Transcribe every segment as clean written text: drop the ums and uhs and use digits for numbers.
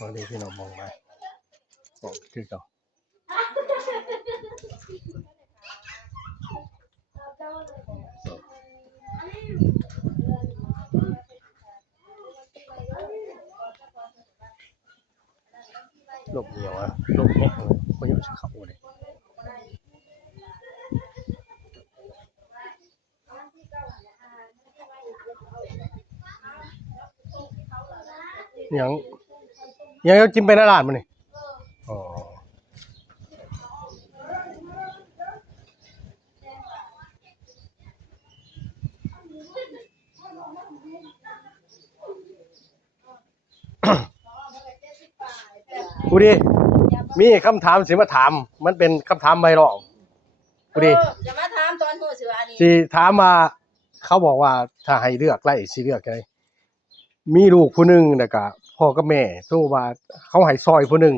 บางทีพี่น้องมองไปบอกคือเก่าลมเหนียวอะลมแห้งเลยพายุจะเข้าเลยยังจิ้มไปในร้านมันนี่อ๋อกูดีมีคำถามสิมาถามมันเป็นคำถามไม่หรอกกูดีจะมาถามตอนหัวเสืออันนี้สิถามมาเขาบอกว่าถ้าให้เลือกไล่สิเลือกไงมีลูกผู้หนึ่งนะกะพ่อกับแม่สมมุติว่าเขาให้ซอยผู้หนึ่ง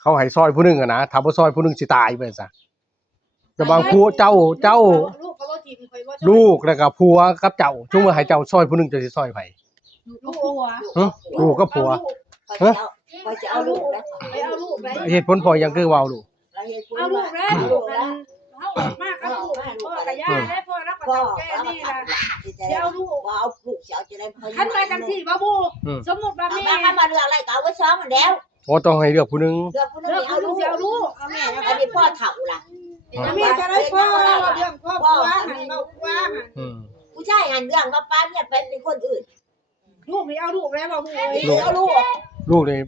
เขาให้ซอยผู้หนึ่งอะนะถ้าบ่ซอยผู้หนึ่งสิตายไปซะแต่บางผัวเจ้าลูกก็บ่ทิ่มข่อยบ่ลูกแล้วก็ผัวกับเจ้าช่วงว่าให้เจ้าซอยผู้หนึ่งจะสิซอยไผลูกผัวลูกกับผัวข่อยจะเอาลูกแล้วไปเอาลูกไปเหตุผลพอยังคือเว้าลูกเอาลูกแล้วลูกนั้นเฮาออกมากับลูกพ่อกับย่าและพ่อแล้วก็แก่นี่ล่ะสิเอาลูกว่าเอาลูกสิเอาจะได้คันมาจังซี่บ่บูสมมุติว่าแม่คันมาเรื่องอะไรก็เอาไว้ซ้อมมันแล้วโอ้ต้องให้เลือกผู้หนึงเลือกผู้นึงเอาลูกเอาแม่อันนี้พ่อเฒ่าล่ะแม่จะได้พ่อเรื่องครอบครัวให้เว้าว่าผู้ชายหันเรื่องว่าป้าเนี่ยเป็นคนอื่นลูกนี่เอาลูกแล้วบ่บูเอาลูกนี่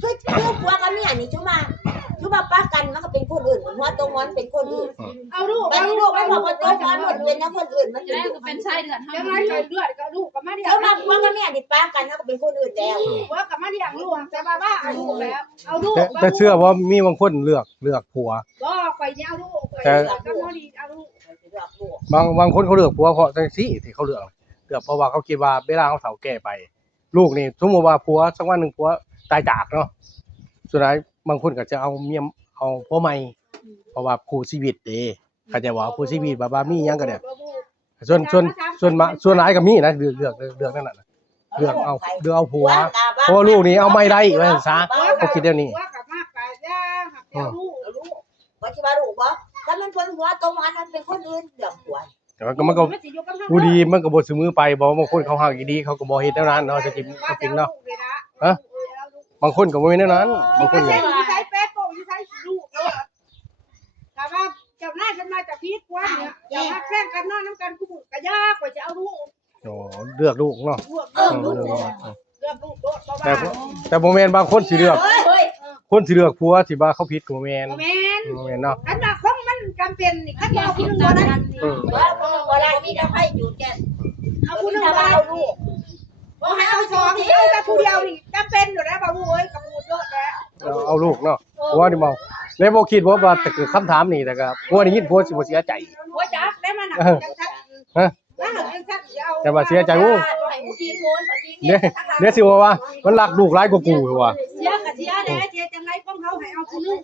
คือผัวกับเมียนี่ชุมาป้ากันมันก็เป็นคนอื่นหัวตรงมันเป็นคนอื่นเอาลูกมันลูกมันบอกว่าตัวมันหมดเป็นนะคนอื่นมันเป็นชายเดือดเฮายังไงเดือดก็ลูกก็มาเลี้ยงชุมาผัวกับเมียนี่ป้ากันเขาก็เป็นคนอื่นแล้วผัวก็มาเลี้ยงลูกแต่ว่าเอาลูกแล้วเอาลูกแต่เชื่อว่ามีบางคนเลือกผัวบ่ข่อยสิเอาลูกข่อยก็บ่ดีเอาลูกบางคนเขาเลือกผัวเพราะจังซี่ที่เขาเลือกเพราะว่าเขาคิดว่าเวลาเขาเฒ่าแก่ไปลูกนี่สมมุติว่าผัวสักวันนึงผัวตายจากเนาะสุดท้ายบางคนก็จะเอาเมียเอาผัวใหม่เพราะว่าคู่ชีวิตเด้เข้าใจว่าคู่ชีวิตแบบว่ามีหยังก็ได้ส่วนหลายก็มีนะเลือกนั่นน่ะเลือกเอาผัวเพราะลูกนี่เอาไม่ได้ว่าซั่นซะเขาคิดแบบนี้ผัวก็มากก็ย่าหักเอาลูกว่าสิว่าลูกบ่ถ้ามันคนหัวตรงมันเป็นคนอื่นเรื่องผัวแต่มันก็ผู้ดีมันก็บ่ซื้อมือไปบ่บางคนเขาฮักดีเขาก็บ่เฮ็ดแนวนั้นเนาะจะกินก็กินเนาะฮะบางคนก็บ่มีแนวนั้นบางคนก็ใช้เฟซบุ๊กใช้ลูกแต่ว่าเจ้านายฉันมาจากพีทกว่าเนี่ยอย่ามาแข่งกันนอนน้ำกันกูก็ยากกว่าจะเอาลูกอ๋อเลือกลูกเนาะแต่บ่แม่นบางคนสิเลือกคนสิเลือกผัวสิว่าเขาผิดก็บ่แม่นเนาะอันว่าของมันจำเป็นนี่คันเอาผู้นึงบ่นั้นบ่ได้มีแต่ไผอยู่แก่เอาผู้นึงบ่เอาลูกบ่ให้เอา2เอาแต่ผู้เดียวนี่จำเป็นอยู่แล้วบ่เอ้ยกับผู้เยอะแล้วเอาลูกเนาะผัวนี่บ่แล้วบ่คิดว่าแต่เกิดคำถามนี่แต่ก็ผัวนี่ยินผัวสิบ่เสียใจผัวจักได้มาน่ะจังซั่นฮะแต่ว่าเสียใจโอ้เนี่ยสิว่ามันรักลูกหลายกว่ากูว่าเสียก็เสียแน่เสียจังได๋ของเขาให้เอาผู้นึง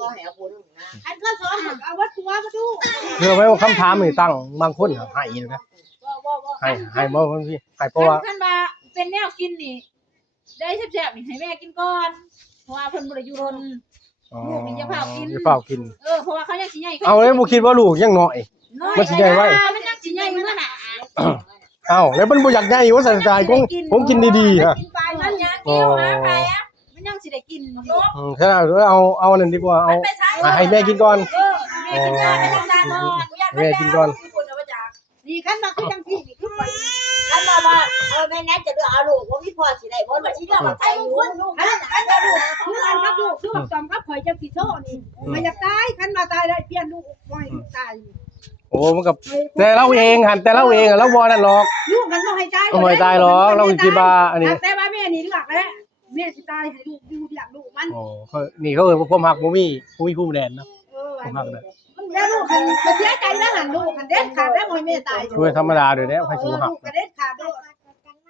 ก็ให้เอาผู้นึงนะอันก็สอนเอาวัดตัวก็ดูเพื่อไว้ว่าคำถามนี่ตั้งบางคนให้นะให้บ่พี่ให้เพราะว่าคันว่าเป็นแนวกินนี่ได้แซ่บๆนี่ให้แม่กินก่อนเพราะว่าเพิ่นบ่ได้อยู่รนลูกนี่จะเฝ้ากินเพราะว่าเขายังสิใหญ่เอาเลยบ่คิดว่าลูกยังน้อยมันสิใหญ่ไว้มันยังสิใหญ่มื้อน่ะอ้าวแล้วมันบ่อยากใหญ่ว่าสไตล์ผมกินดีๆฮะกินไปมันยังเกี่ยวหาไปอ่ะมันยังสิได้กินแค่เอานั่นดีกว่าเอาให้แม่กินก่อนแม่กินก่อนนี่คันมาคือจังซี่นี่คือคันว่าแม่แน่จะเลือกเอาลูกบ่มีพ่อสิได้บ่ว่าสิเลือกเอาใครอยู่ลูกคันลูกคืออันกับลูกคือจอมกับข่อยจังสิโซนี่บ่อยากตายคันมาตายได้เปลี่ยนลูกบ่ให้ตายโอ้มันกับแต่เราเองหันแต่เราเองแล้วบ่นั่นหรอกลูกกันบ่ให้ตายบ่ให้ตายหรอกเราสิบ่าอันนี้แต่ว่าแม่นี่เลือกแล้วแม่สิตายให้ลูกอยู่อยากลูกมันอ๋อนี่เขาเอิ้นว่าความฮักบ่มีผู้แดนเนาะความฮักน่ะแล้วลูกคันบ่เสียใจแล้วหั่นลูกคันเด็ดขาดแล้วบ่ให้แม่ตายคือธรรมดาเด้อแล้วใครสิบ่ฮักก็เด็ดขาดโดด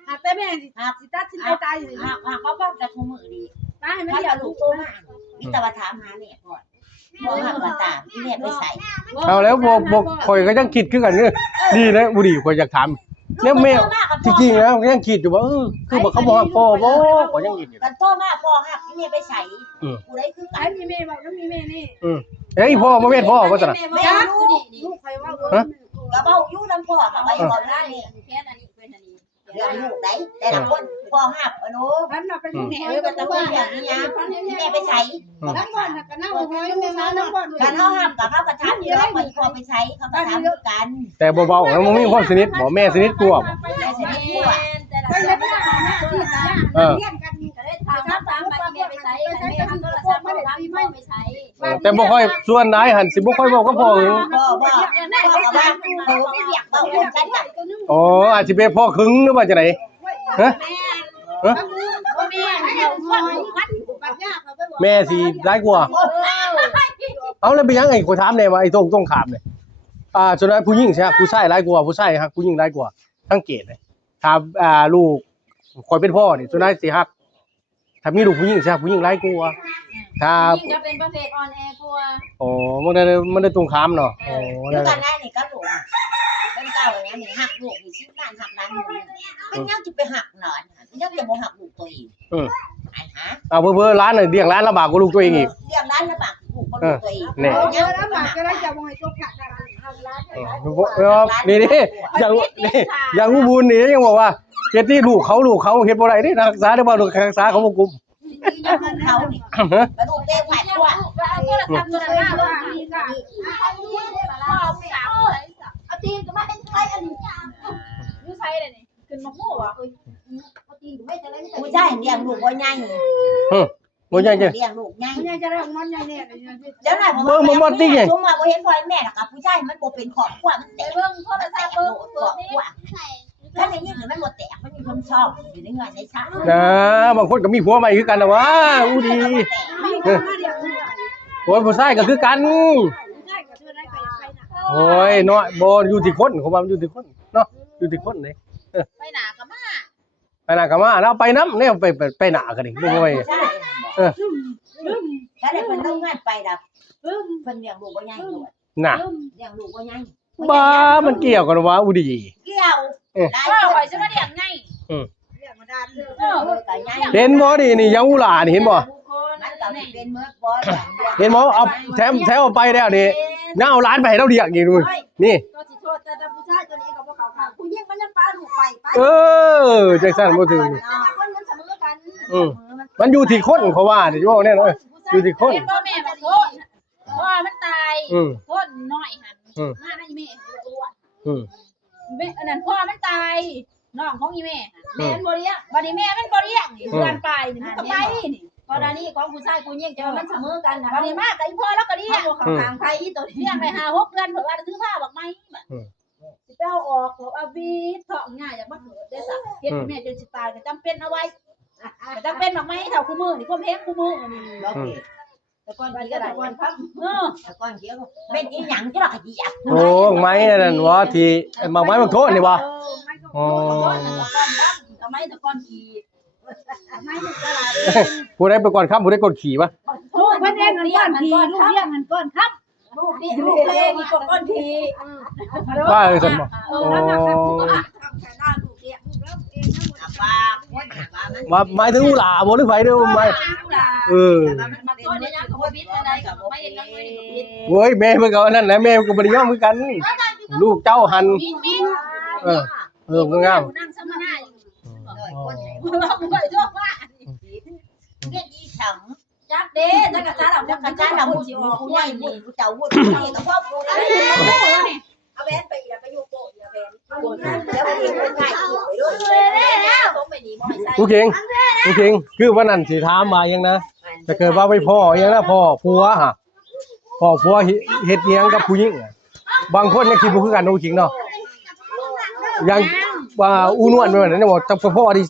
หากแต่แม่สิตัดสินใจตายสิเขาบอกแต่คู่มื้อนี้ตายให้แม่เอาลูกโตมามีแต่ว่าถามหาแม่ก่อนบ่ฮักก็ตามที่แม่ไปใส่เอาแล้วบ่ข่อยก็ยังคิดคือกันนี่ดีนะบ่ดีข่อยอยากถาม เนี่ยแม่จริงๆแล้วยังคิดอยู่ว่าคือบ่เขาบ่ฮักพ่อบ่ก็ยังคิดอยู่ กันโทรมาพ่อฮักนี่แม่ไปใส่ผู้ใดคือกั ไอ้ น มีแม่บอกแล้วมีแม่นี่ เฮ้ยพ่อบ่แม่นพ่อว่าซั่นน่ะ แม่ลูก ใครว่า ก็เว้าอยู่นำพ่อก็ไว้ก่อนหน้านี้ แค่อันนี้เป็นอันนี้ เรื่องลูกได้แต่ละคนพ่อฮักอะหนู พันน่ะเป็นแม่ แต่ละคนอย่างนี้นะแม่ไปใส่ น้ำบ่อนน่ะก็น้ำบ่อนแม่น้ำบ่อน กันเฮาฮักกับเฮากระทับอยู่แล้วพ่อไปใช้เขาก็ทำกัน แต่เบาๆแล้วมันมีความสนิทบ่แม่สนิทกว่าบ่ แม่สิได้พูดว่า ไปเลยพี่หาหน้าที่หาเรียนกันก็ได้ถามไปแม่ไปใช้แม่ทำโทรศัพท์ไม่ได้พี่ไม่ไปใช้ แต่บ่ค่อยส่วนนายหันสิบ่ค่อยเว้ากับพ่อ พ่อกับว่าเขาไม่อยากเว้าเรื่องกันกัน อ๋ออาจสิเป็นพ่อครึ่งหรือว่าจังได๋ฮะ แม่สิร้ายกว่าเอาแล้วเป็นยังไงกูถามแน่ว่าไอ้ตรงขามเนี่ยส่วนใหญ่ผู้หญิงใช่มั้ยผู้ชายร้ายกว่าผู้ชายฮักผู้หญิงร้ายกว่าสังเกตเลยถ้าลูกคอยเป็นพ่อนี่ส่วนใหญ่สิฮักถ้ามีลูกผู้หญิงใช่มั้ยผู้หญิงร้ายกว่าถ้า จะเป็นประเภทออนแอร์กลัว อ๋อมันได้ตรงขามเนาะอ๋อ คือกันได้นี่ก็ลูกเป็นเก่าอย่างนี้หักลูกนี่ชิ้นการหักนั้นมันยังจะไปหักหนอนมันยังจะบ่หักลูกตัวเองไอ้ฮะ เอาเพ้อๆร้านน่ะเลี้ยงร้านลำบากกว่าลูกตัวเองอีก เรียงร้านลำบากลูกบ่ลูกตัวเอง นี่ เยอะแล้วหมากก็ได้จะมองให้ตัวขาดได้ นี่อย่างอุบุญนี่ยังบอกว่าเฮ็ดที่ลูกเขาเฮ็ดบ่ได้เด้รักษาได้บ่รักษาเขาบ่กุม ยังเขานี่กระดูกเต้ไผ่ตัว เอาโทรศัพท์ตัวนั้นมาว่ามีค่ะเอาตีนก็มาเป็นใครอันนี้ยูไซเลยนี่ขึ้นมาโม่ว่ะเอาตีนก็ไม่จะได้ไม่จะ ผู้ชายเลี้ยงลูกบ่ใหญ่ บ่ใหญ่จัง เลี้ยงลูกใหญ่ ไม่จะได้มันใหญ่เนี่ย เดี๋ยวน่ะผมว่าบ่เห็นพ่อแม่หรอกกับผู้ชายมันบ่เป็นครอบครัวมันแตก เบิ่งโทรศัพท์เบิ่ง ครอบครัวถ้าในนี้มันบ่แตกมันมีคนชอบอยู่ในเงินในชาติ นะบางคนก็มีผัวใหม่คือกันนะวะอู้ดีโอ้ยผู้ชายก็คือกันโอ้ยเนาะบ่อยู่ที่คนเขาว่ามันอยู่ที่คนเนาะอยู่ที่คนเด้ ไปหนากับมา ไปหน้าก็มาแล้วไปนำแนวไปหน้ากันนี่บ่ว่า ถ้าได้เพิ่นลงงานไปดับเพิ่นเลี้ยงลูกบ่ใหญ่ด้วย น่ะ เลี้ยงลูกบ่ใหญ่ บ้ามันเกี่ยวกันวะอู้ดี เกี่ยวได้ ก็ข่อยจะมาเรียกไงเรียกมาดานเห็นบ่นี่ยังอุหลานี่เห็นบ่ มันก็เป็นเมื่อบ่ เห็นบ่เอาแถมเอาไปแล้วนี่ยังเอาร้านไปให้เราเรียกอีกดูนี่ ก็สิโทษแต่ผู้ชายตัวนี้ก็บ่เข้าข้างผู้หญิงมันยังปาลูกไป จังซั่นบ่ถึง คนมันเสมอกัน มันอยู่ที่คนเขาว่านี่ว่าแน่นอนอยู่ที่คน พ่อแม่มาโทษว่ามันตายโทษน้อยหันมาให้แม่อ้วนอันนั้นพ่อมันตายน้องของอีแม่แม่มันบ่เลี้ยงบัดนี้แม่มันบ่เลี้ยงนี่เดือนปลายนี่มันก็ไปนี่กรณีของผู้ชายผู้หญิงจะมันเสมอกันนะบัดนี้มากับอีพ่อแล้วก็เลี้ยงข้างๆไผตัวเลี้ยงได้5-6เดือนเพิ่นว่าซื้อผ้าบักไม้สิไปเอาออกเอาบีเถาะง่ายอยากมาเกิดได้ซะเฮ็ดแม่จนสิตายก็จำเป็นเอาไว้จำเป็นบักไม้เท่าคู่มือนี่ความแพงคู่มือนี่ โอเคแต่ก่อนพี่ก็ได้ ก่อนครับแต่ก่อนเกี่ยวเป็นอีหยังที่เราขยี้อ่ะ โอ้ไม้นั่นวะที่มาไม้บักโทษนี่วะอ๋อ ไม้ตะก้อนขี่ไม้ตะกร้า ผู้ใดไปก่อนครับผู้ใดกดขี่ปะ ลูกเพิ่นเองมันก้อนขี่ลูกเลี้ยงมันก้อนครับลูกเองมันก้อนขี่ ว่าซั่นบ่อ๋อ ว่าหมายถึงอุหลาบ่หรือไผเด้อหมายโอ้ยแม่เพิ่นก็อันนั้นแหละแม่ก็บ่ได้ยอมคือกันลูกเจ้าหันงาม นั่งสมาหน้าอยู่ คนไหน ว่าบ่ชอบว่า เรียกอีฉัง จักเด้จักกะจ้าเราจักกะจ้าเราผู้สิออก ผู้ ผู้ ให ให ญ่ ญ่ บุญ นี่ ผู้เจ้าบุญนี่ก็พ่อผู้นั้น เอาแว่นไปอีกไปอยู่โปะอีกแว่นเอาแว่น แล้วไปเรียนคนไทยอีกไปด้วย แล้วผมไปนี่บ่ให้ใส่ ผู้เก่งคือวันนั้นสิถามมายังนะถ้าเกิดว่าไปพ่อยังนะพ่อผัวฮะพ่อผัวเฮ็ดอีหยังกับผู้หญิงบางคนยังคิดบ่คือกันผู้หญิงเนาะยังว่าอูนวลว่านั่นบ่จับพ่อดิ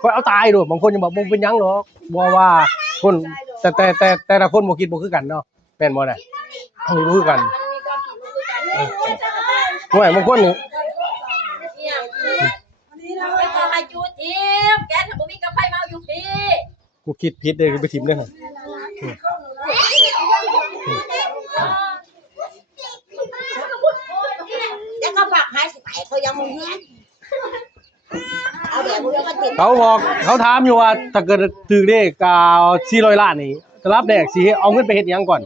ค่อยเอาตายโดดบางคนยังบอกบ่เป็นหยังหรอกบ่ว่าคนแต่ละคนบ่คิดบ่คือกันเนาะแม่นบ่น่ะบ่คือกันโอ้ยบางคนนี่ ไปขอให้จูทิมแกถ้าบ่มีกับไผมาอยู่พี่ กูคิดผิดเด้ไปถิ่มเด้อ แล้วก็ฝากหายสิไปเขายังมึงเฮียน แต่บ่ยังมาติด เขาบอกเขาถามอยู่ว่าถ้าเกิดถือเลข400 ล้านนี่จะรับแดกสิเอาเงินไปเฮ็ดหยังก่อน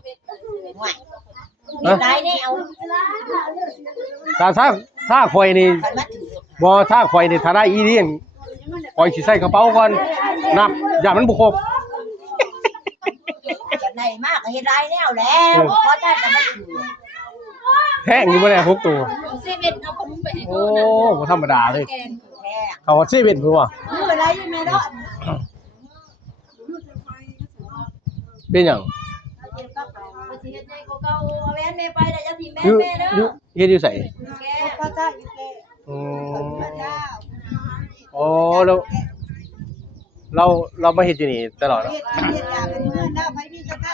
มีได้แน่เอา ถ้าข่อยนี่ คันมาถือ บ่ถ้าข่อยนี่ถ้าได้อีเลียนข่อยสิใส่กระเป๋าก่อนนับอย่ามันบ่ครบ จะได้มากก็เฮ็ดได้แล้วแล้วเพราะถ้าจะมาถือ แท้งอยู่บ่ได้6ตัว เซเว่นเอาขนมไปให้ โอ้ เขานะ บ่ธรรมดาเลย แกง แท้ เขาว่าชีวิตเพิ่นว่า อะไรอยู่แม่เนาะ เป็นหยัง ไปสิเฮ็ดใหญ่กว่าเก่าเอาแม่แม่ไปได้อย่าทิ่มแม่ อยู่ แม่เด้ อยู่ อ เฮ็ดอยู่ไส แก พระเจ้าอยู่แก่ อืม พระเจ้า โอ้เรามาเฮ็ดอยู่นี่ตลอดเนาะ เฮ็ดยาเป็นเพื่อนแล้วไปพี่เจ้าข้า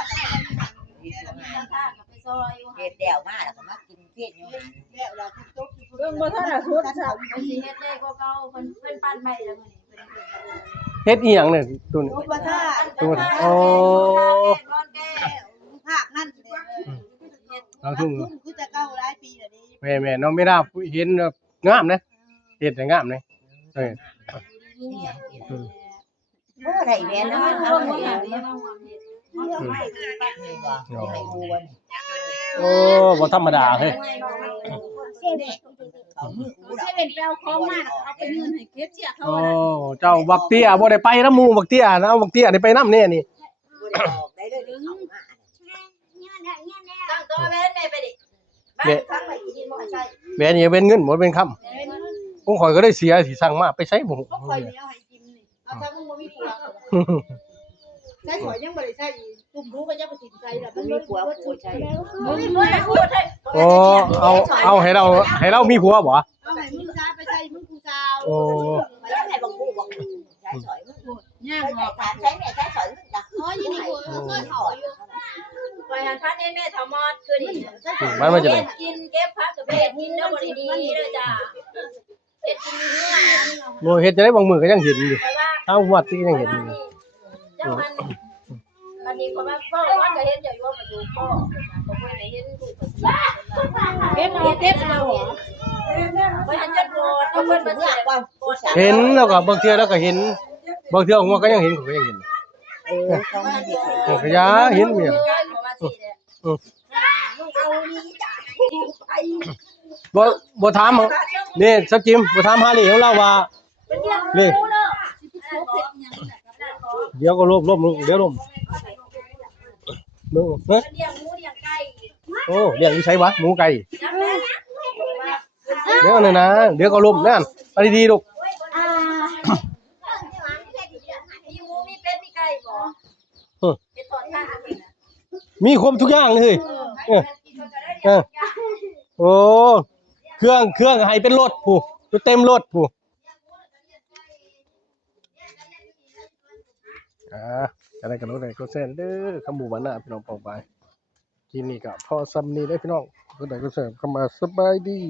ท่ากับไปซอยอยู่ เฮ็ดแล้วมาแล้วก็มากินเทศอยู่หั่น แล้วเราทุกทุก เบิ่งบ่ทันน่ะทุนจ้ะไปสิเฮ็ดใหญ่กว่าเก่าเพิ่นปั้นใหม่แล้วมื้อนี้เพิ่น เฮ็ดอีหยังเนี่ยตุน พระเจ้า โอ้ นอนแก้ ภาคนั่นเลย เราทุ่ง คือจะเก้าหลายปีแล้วนี้ แม่ๆน้องไม่ได้เห็นงามนะเฮ็ดให้งามเลยเออ โอ้ได้แม่นะมันเอา เอา ให้ เนี่ย เอา เอาเนี่ย นี่ว่าให้อูวัน โอ้บ่ธรรมดาเฮ้ย นี่เขามืออู ใช้เป็นแปลวของมาเอาไปยื่นให้เก็บเสียเขา โอ้ นะ เจ้าบักเตี้ยบ่ได้ไปนำหมู่บักเตี้ยนะเอาบักเตี้ยนี่ไปนำแน่นี่ บ่ได้ออกได้เลยเขามา ตั้งตัวแม่แม่ไปดิบ้านทั้งไปกินบ่ให้ใช้ แม่นี่เป็นเงินบ่เป็นคำผมข่อยก็ได้เสียสิสั่งมาไปใช้บ่ ก็คอยนี้เอาให้กินนี่เอาถ้ามึงบ่มีผัวใช้สวยยังบ่ได้ใช้อีกตุ่มรู้ก็ยังบ่ติดใจแล้วมัน มี บ่ ผัวผัวใช่ บ่มีบ่ได้พูดให้ โอ้เอาให้เรามีผัวบ่ เอาให้มึงซาไปใช้มึงกูสาว โอ้ มาแล้วให้บังบูบังใช้สอยมึง ย่าง ใช้ บอก ถามใช้แม่ใช้สอยมึงจ้ะ อ๋อยินดีกูก็ถอยอยู่ ไปหันพันแม่เฒ่ามอดคือนี่ มันมาจะได้ กินเก็บผักกับเบ็ดกินเด้อบ่ได้ดีเด้อจ้าเฮ็ดกินเนื้อ บ่เฮ็ดจะได้บางมื้อก็ยังเห็นอยู่ ไปว่า ทางวัดที่ยังเห็นอยู่ เจ้ามันอันนี้ก็ว่าพ่อว่าก็เห็นอยู่ว่าประตูพ่อบ่เคยได้เห็นลูกเก็บเอาเก็บเอาไปหันจนโกรธเอาเพิ่นมาสิว่าโกรธ เห็นแล้วก็บางเทื่อแล้วก็เห็นบางเทื่อหัวก็ยังเห็นก็ยังเห็น เขาไม่ได้ โอ้ก็ยาเห็นเมีย บ่ถามเหรอนี่สักจิมบ่ถามหาเลยของเราว่านี่เดี๋ยวก็ลบเดี๋ยวลบมึงเฮ้ย เลี้ยงหมูเลี้ยงไก่ โอ้เลี้ยงอยู่ไสวะหมูไก่เดี๋ยวนี่นะเดี๋ยวก็ลบนั่นไปดีๆลูก มีหมูมีเป็ดมีไก่บ่เป็นตอนข้าง มีครบทุกอย่างเลยโอ้เครื่องให้เป็นรถผู้เต็มรถผู้อะไรกันรู้ไหนก็เส้นเด้อขมูมันน่ะพี่น้องปองไปกินนี่ก็พอซ้ำนี่ได้พี่น้องก็ได้ก็เสริมเข้ามาสบายดี